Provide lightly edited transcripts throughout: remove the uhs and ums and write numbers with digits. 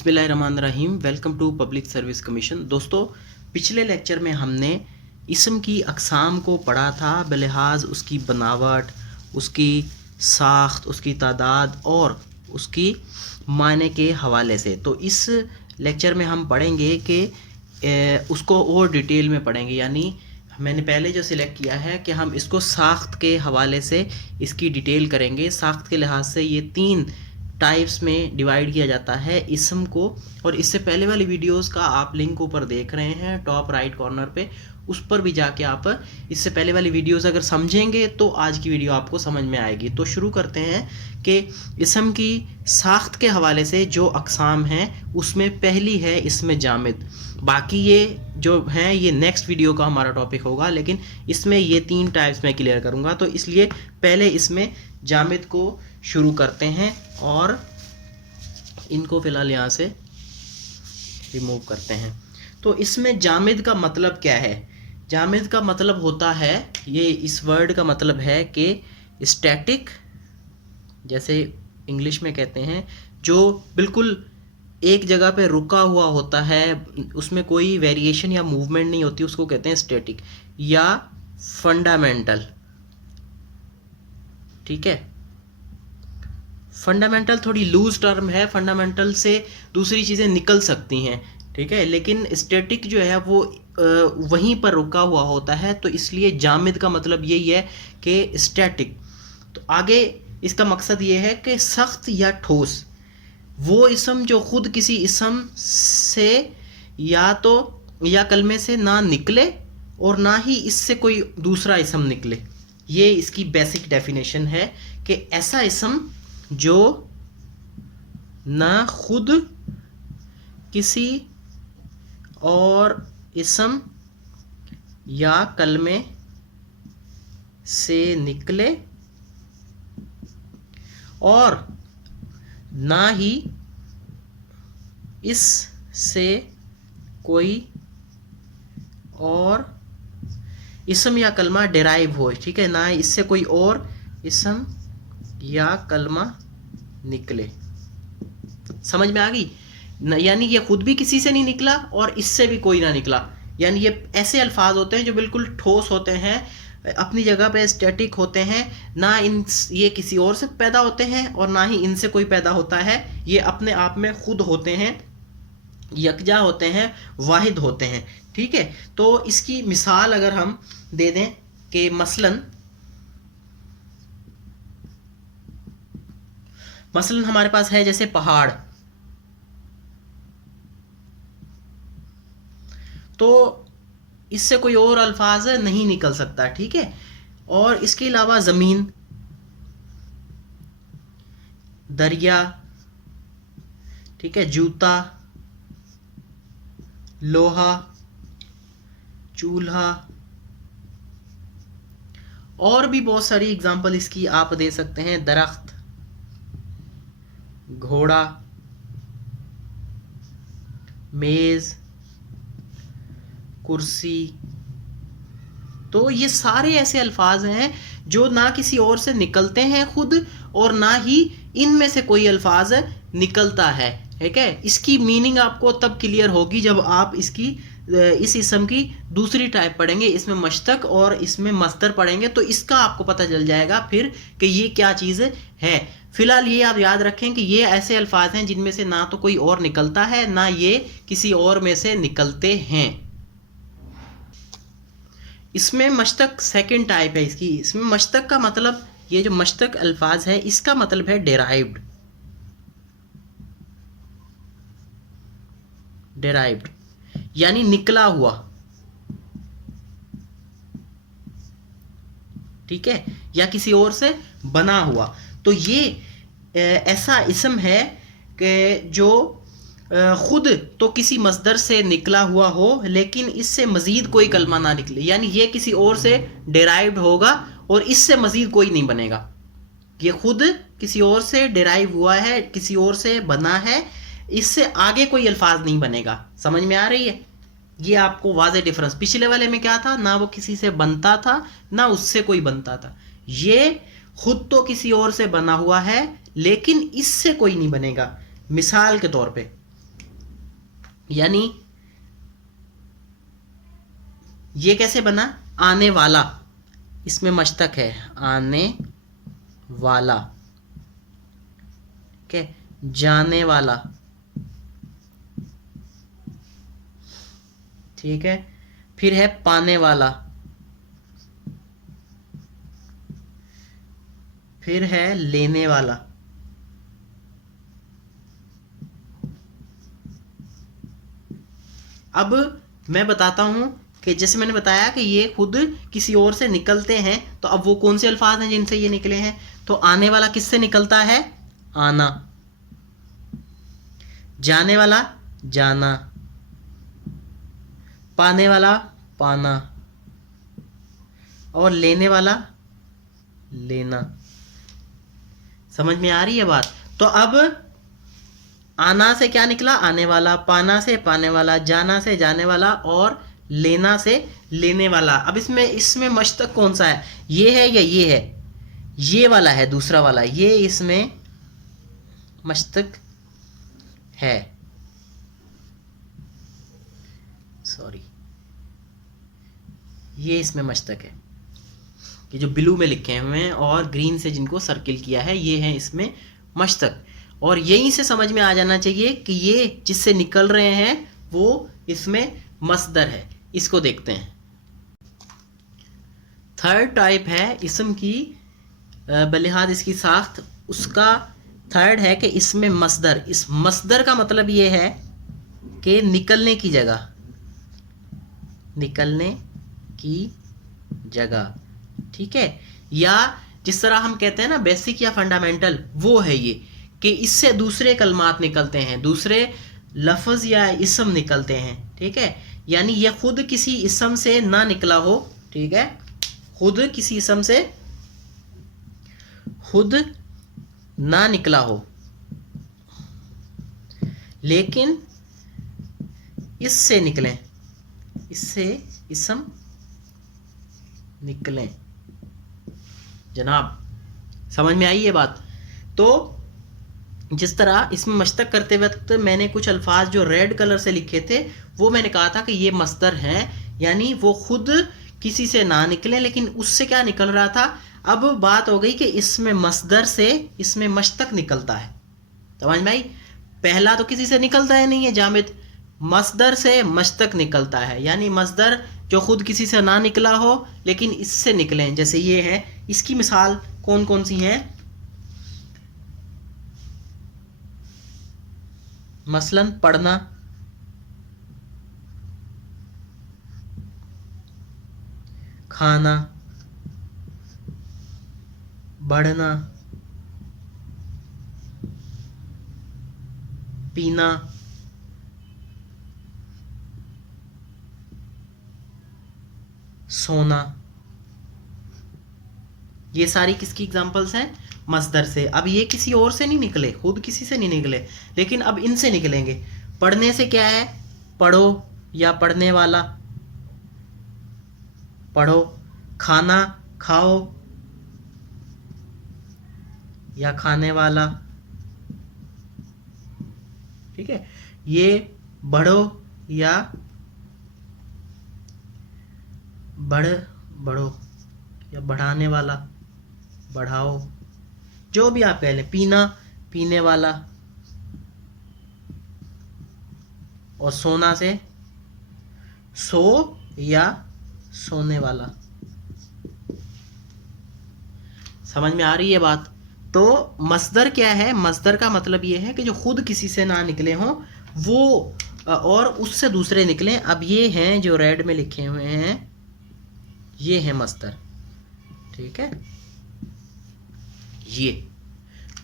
बिस्मिल्लाहिर्रहमानिर्रहीम। Welcome to public service commission. दोस्तों, पिछले लेक्चर में हमने इसम की अक़साम को पढ़ा था बलिहाज उसकी बनावट, उसकी साख्त, उसकी तादाद और उसकी मायने के हवाले से। तो इस लेक्चर में हम पढ़ेंगे कि उसको और डिटेल में पढ़ेंगे। यानी मैंने पहले जो सिलेक्ट किया है कि हम इसको साख्त के हवाले से इसकी डिटेल करेंगे। साख्त के लिहाज से ये 3 टाइप्स में डिवाइड किया जाता है इसम को। और इससे पहले वाली वीडियोस का आप लिंक ऊपर देख रहे हैं टॉप राइट कॉर्नर पे, उस पर भी जाके आप इससे पहले वाली वीडियोस अगर समझेंगे तो आज की वीडियो आपको समझ में आएगी। तो शुरू करते हैं कि इसम की साख्त के हवाले से जो अक़साम हैं उसमें पहली है इसमें जामिद। बाकी ये जो हैं ये नेक्स्ट वीडियो का हमारा टॉपिक होगा, लेकिन इसमें ये 3 टाइप्स में क्लियर करूँगा। तो इसलिए पहले इसमें जामिद को शुरू करते हैं और इनको फ़िलहाल यहाँ से रिमूव करते हैं। तो इसमें जामिद का मतलब क्या है? जामिद का मतलब होता है, ये इस वर्ड का मतलब है कि स्टैटिक, जैसे इंग्लिश में कहते हैं, जो बिल्कुल एक जगह पे रुका हुआ होता है, उसमें कोई वेरिएशन या मूवमेंट नहीं होती, उसको कहते हैं स्टैटिक। या फंडामेंटल, ठीक है। फंडामेंटल थोड़ी लूज टर्म है, फंडामेंटल से दूसरी चीज़ें निकल सकती हैं, ठीक है। लेकिन स्टैटिक जो है वो वहीं पर रुका हुआ होता है, तो इसलिए जामिद का मतलब यही है कि स्टैटिक। तो आगे इसका मकसद ये है कि सख्त या ठोस, वो इसम जो खुद किसी इसम से या कलमे से ना निकले और ना ही इससे कोई दूसरा इसम निकले। ये इसकी बेसिक डेफिनेशन है कि ऐसा इसम जो ना खुद किसी और इसम या कलमे से निकले और ना ही इस से कोई और इसम या कलमा डिराइव हो, ठीक है। ना इससे कोई और इसम या कलमा निकले। समझ में आ गई? यानी ये खुद भी किसी से नहीं निकला और इससे भी कोई ना निकला। यानी ये ऐसे अल्फाज होते हैं जो बिल्कुल ठोस होते हैं, अपनी जगह पे स्टैटिक होते हैं, ना ये किसी और से पैदा होते हैं और ना ही इनसे कोई पैदा होता है। ये अपने आप में खुद होते हैं, यकजा होते हैं, वाहिद होते हैं, ठीक है। तो इसकी मिसाल अगर हम दे दें कि मसलन हमारे पास है जैसे पहाड़, तो इससे कोई और अल्फाज नहीं निकल सकता, ठीक है। और इसके अलावा ज़मीन, दरिया, ठीक है, जूता, लोहा, चूल्हा, और भी बहुत सारी एग्जांपल इसकी आप दे सकते हैं। दरख्त, घोड़ा, मेज़, कुर्सी। तो ये सारे ऐसे अल्फाज हैं जो ना किसी और से निकलते हैं खुद और ना ही इनमें से कोई अल्फाज निकलता है, ठीक है। इसकी मीनिंग आपको तब क्लियर होगी जब आप इस इसम की दूसरी टाइप पढ़ेंगे, इसमें मश्तक और इसमें मस्दर पढ़ेंगे, तो इसका आपको पता चल जाएगा फिर कि ये क्या चीज़ है। फिलहाल ये आप याद रखें कि ये ऐसे अल्फाज हैं जिनमें से ना तो कोई और निकलता है ना ये किसी और में से निकलते हैं। इसमें मश्तक सेकंड टाइप है इसकी। इसमें मश्तक का मतलब, ये जो मश्तक अल्फाज है इसका मतलब है डेराइव्ड। डेराइव्ड यानी निकला हुआ, ठीक है, या किसी और से बना हुआ। तो ये ऐसा इसम है कि जो खुद तो किसी मस्दर से निकला हुआ हो लेकिन इससे मज़ीद कोई कलमा ना निकले। यानी ये किसी और से डेराइव्ड होगा और इससे मज़ीद कोई नहीं बनेगा। ये खुद किसी और से डेराइव हुआ है, किसी और से बना है, इससे आगे कोई अल्फाज नहीं बनेगा। समझ में आ रही है? ये आपको वाज़े डिफरेंस। पिछले वाले में क्या था, ना वो किसी से बनता था ना उससे कोई बनता था। ये खुद तो किसी और से बना हुआ है लेकिन इससे कोई नहीं बनेगा। मिसाल के तौर पे यानी ये कैसे बना, आने वाला, इसमें मस्तक है, आने वाला, ठीक है, जाने वाला, ठीक है, फिर है पाने वाला, फिर है लेने वाला, अब मैं बताता हूं कि जैसे मैंने बताया कि ये खुद किसी और से निकलते हैं, तो अब वो कौन से अल्फाज हैं जिनसे ये निकले हैं, तो आने वाला किससे निकलता है, आना, जाने वाला जाना, पाने वाला पाना, और लेने वाला लेना। समझ में आ रही है बात। तो अब आना से क्या निकला, आने वाला, पाना से पाने वाला, जाना से जाने वाला, और लेना से लेने वाला। अब इसमें मस्तक कौन सा है, ये है या ये है, ये वाला है, दूसरा वाला, ये इसमें मस्तक है, सॉरी, ये इसमें मस्तक है, ये जो ब्लू में लिखे हुए हैं और ग्रीन से जिनको सर्किल किया है, ये है इसमें मस्तक। और यहीं से समझ में आ जाना चाहिए कि ये जिससे निकल रहे हैं वो इसमें मस्दर है। इसको देखते हैं। थर्ड टाइप है इसम की बलिहाज इसकी साख्त, उसका थर्ड है कि इसमें मस्दर, इस मस्दर का मतलब ये है कि निकलने की जगह, निकलने की जगह, ठीक है, या जिस तरह हम कहते हैं ना बेसिक या फंडामेंटल, वो है ये कि इससे दूसरे कलमात निकलते हैं, दूसरे लफ्ज़ या इसम निकलते हैं, ठीक है, यानी यह खुद किसी इसम से ना निकला हो, ठीक है, खुद किसी इसम से खुद ना निकला हो, लेकिन इससे निकलें, इससे इसम निकलें। जनाब समझ में आई ये बात। तो जिस तरह इसमें मस्तक करते वक्त मैंने कुछ अल्फाज जो रेड कलर से लिखे थे, वो मैंने कहा था कि ये मस्दर हैं, यानी वो खुद किसी से ना निकले लेकिन उससे क्या निकल रहा था। अब बात हो गई कि इसमें मस्दर से इसमें मस्तक निकलता है, समझ में आई। पहला तो किसी से निकलता है नहीं है जामिद, मस्दर से मस्तक निकलता है, यानी मस्दर जो खुद किसी से ना निकला हो लेकिन इससे निकले, जैसे ये है। इसकी मिसाल कौन कौन सी हैं, मसलन पढ़ना, खाना, बढ़ना, पीना, सोना। ये सारी किसकी एग्जांपल्स हैं, मस्दर से। अब ये किसी और से नहीं निकले, खुद किसी से नहीं निकले, लेकिन अब इनसे निकलेंगे। पढ़ने से क्या है, पढ़ो या पढ़ने वाला, पढ़ो। खाना, खाओ या खाने वाला, ठीक है। ये बढ़ो या बढ़ो या बढ़ाने वाला, बढ़ाओ, जो भी आप कह लें। पीना, पीने वाला। और सोना से सो या सोने वाला। समझ में आ रही है बात। तो मस्दर क्या है, मस्दर का मतलब ये है कि जो खुद किसी से ना निकले हों वो और उससे दूसरे निकलें। अब ये हैं जो रेड में लिखे हुए हैं, ये है मस्दर, ठीक है। ये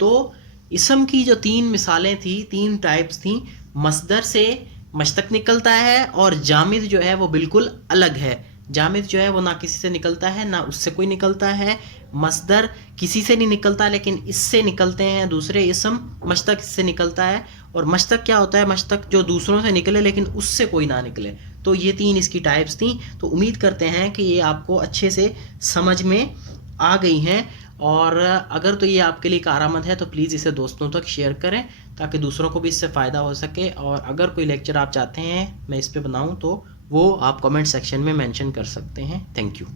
तो इसम की जो तीन मिसालें थी, तीन टाइप्स थी। मस्दर से मस्तक निकलता है और जामिद जो है वो बिल्कुल अलग है। जामिद जो है वो ना किसी से निकलता है ना उससे कोई निकलता है। मस्दर किसी से नहीं निकलता लेकिन इससे निकलते हैं दूसरे इसम। मस्तक इससे निकलता है। और मस्तक क्या होता है, मस्तक जो दूसरों से निकले लेकिन उससे कोई ना निकले। तो ये तीन इसकी टाइप्स थी। तो उम्मीद करते हैं कि ये आपको अच्छे से समझ में आ गई हैं और अगर तो ये आपके लिए कारआमद है तो प्लीज़ इसे दोस्तों तक शेयर करें ताकि दूसरों को भी इससे फ़ायदा हो सके। और अगर कोई लेक्चर आप चाहते हैं मैं इस पे बनाऊं तो वो आप कमेंट सेक्शन में मेंशन कर सकते हैं। Thank you.